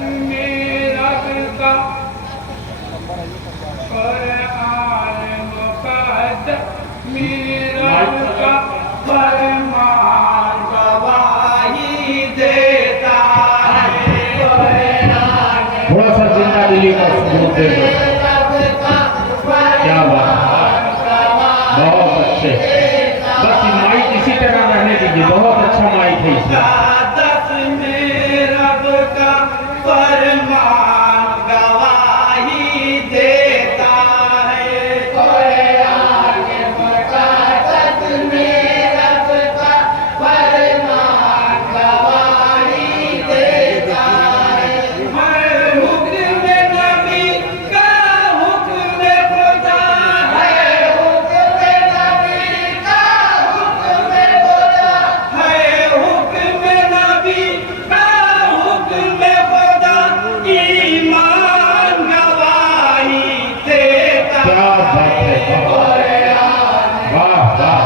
में रब का कुरान मुक़द्दस में रब का फरमान गवाही देता है। थोड़ा सा जिंदा दिली का सबूत दे दो। क्या बात, बहुत अच्छे। बस माइक इसी तरह रहने दीजिए, बहुत अच्छा माइक है इसका। में रब का फरमान गवाही देता है। कुरान मुक़द्दस में रब का फरमान गवाही देता है। हर हुक्म नबी का हुक्म खुदा है। हुक्म नबी का हुक्म खुदा है। हुक्म नबी का हुक्म खुदा ईमान गवाही देता क्या बात है, वाह वाह।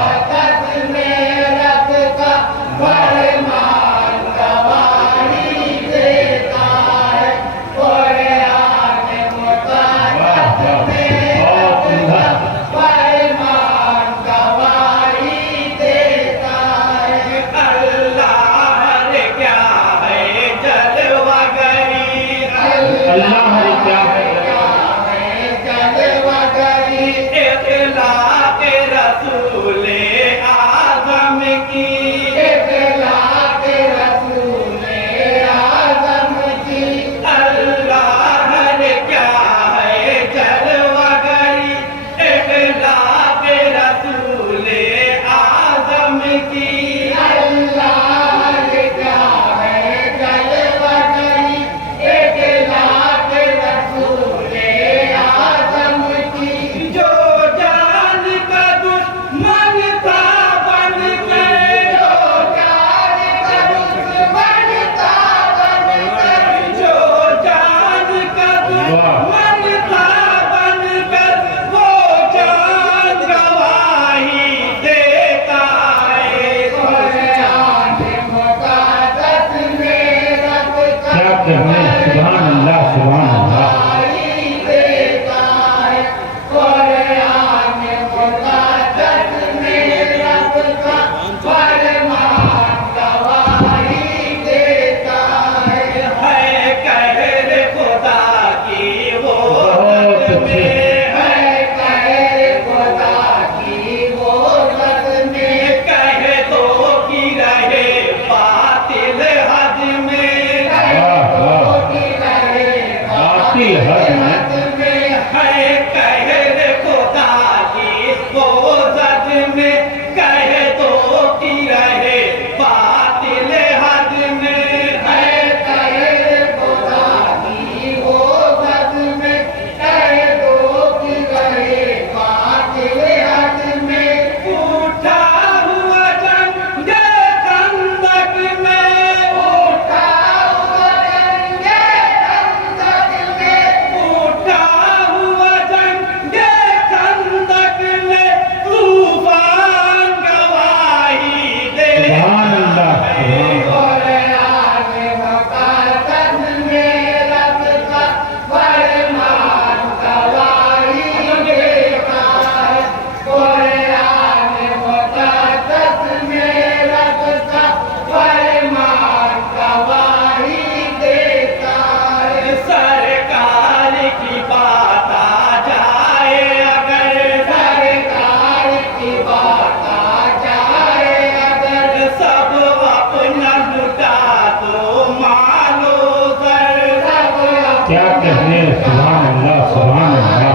क्या कहने, सुभान अल्लाह, सुभान अल्लाह,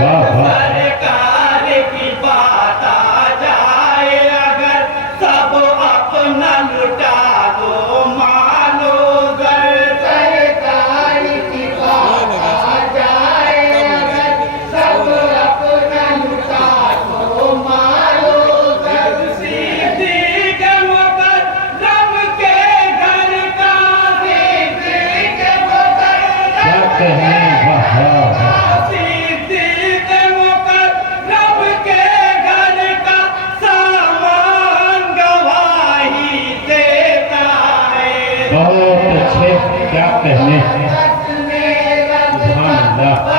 वाह वाह। सरकार की बात आ जाए अगर सब अपना लुटा दो मानो गर। सरकार की बात आ जाए अगर सब अपना लुटा दो मानो गर। सिद्दीक़ मुक़र्रम के घर का सिद्दीक़ मुक़र्रम क्या कहने, वाह वाह वाह। बहुत अच्छे। क्या कहने। सुभान अल्लाह।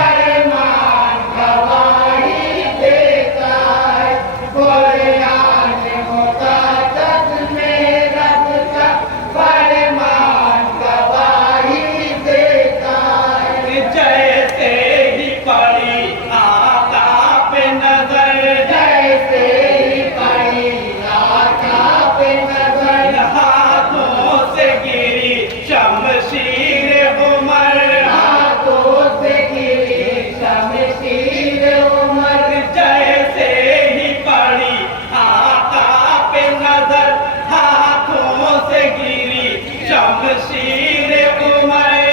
जैसे ही पड़ी आका पे नजर, जैसे ही पड़ी आका पे नजर, हाथों से गिरी शमशीर उमर, हाथों से गिरी शमशीर उमर। जैसे ही पड़ी आका पे नजर, हाथों से गिरी शमशीर उमर।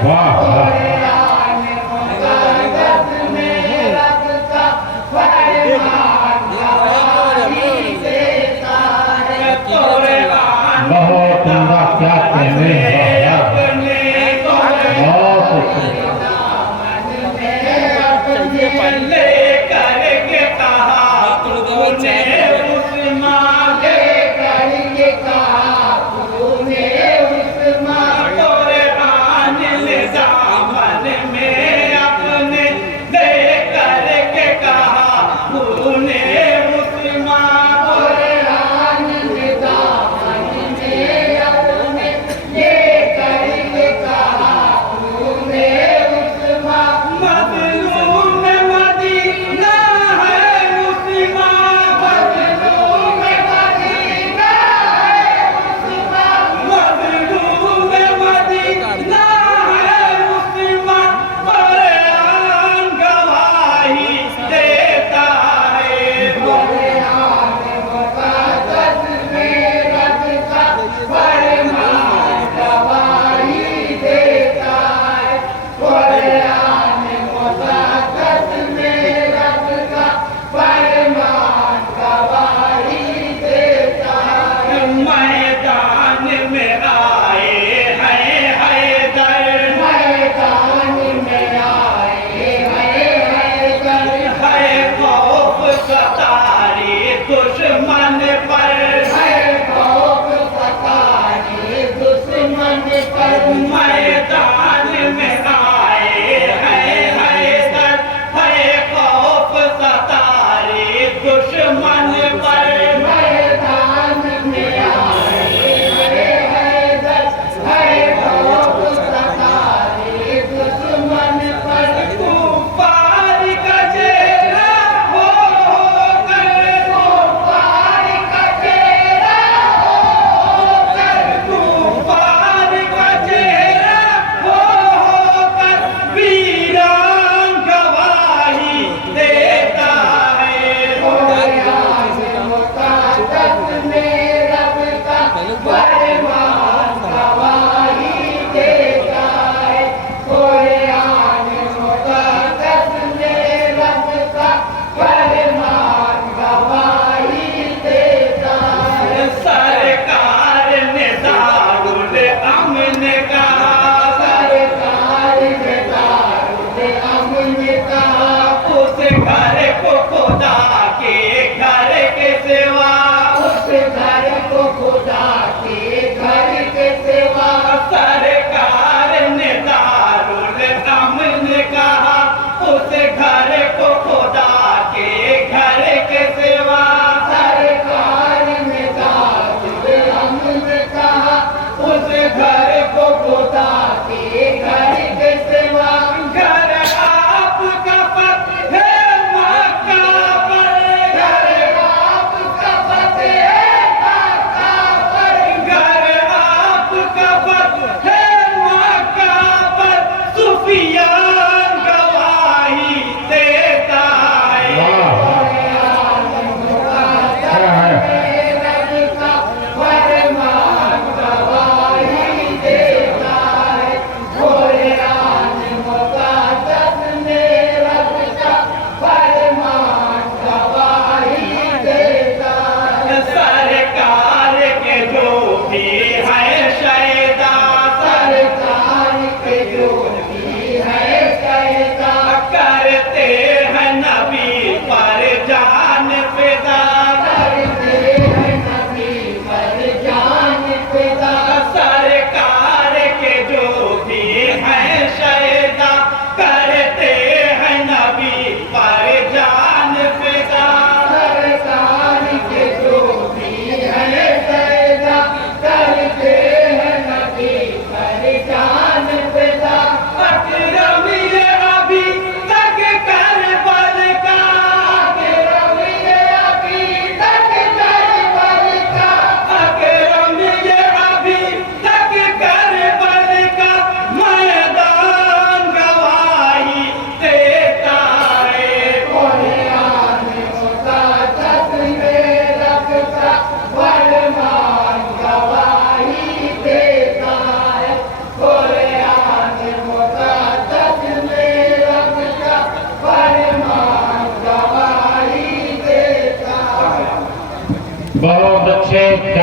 वाह वाह। बहुत उम्दा, क्या कहने। बहुत ले करके कहा तूने उस्मान, ले करके कहा तूने उस्मान। कुरान ले दामन में अपने, ले करके कहा तूने उस्मान। कुरान ले दामन में अपने, ले करके कहा तूने उस्मान। मजलूम मदीना है उस्मान, मजलूम मदीना है उस्मान, मजलूम मदीना है उस्मान। कुरान गवाही देता है, कुरान मुक़द्दस में रब का फरमान गवाही देता है। कुरान मुक़द्दस में रब का फरमान गवाही देता है। मैदान में आए हैं हैदर, मैदान में आए हैं हैदर। है खौफ सतारी दुश्मन पर, है खौफ सतारी दुश्मन पर। मैदान में आए हैं हैदर, है खौफ सतारी दुश्मन पर।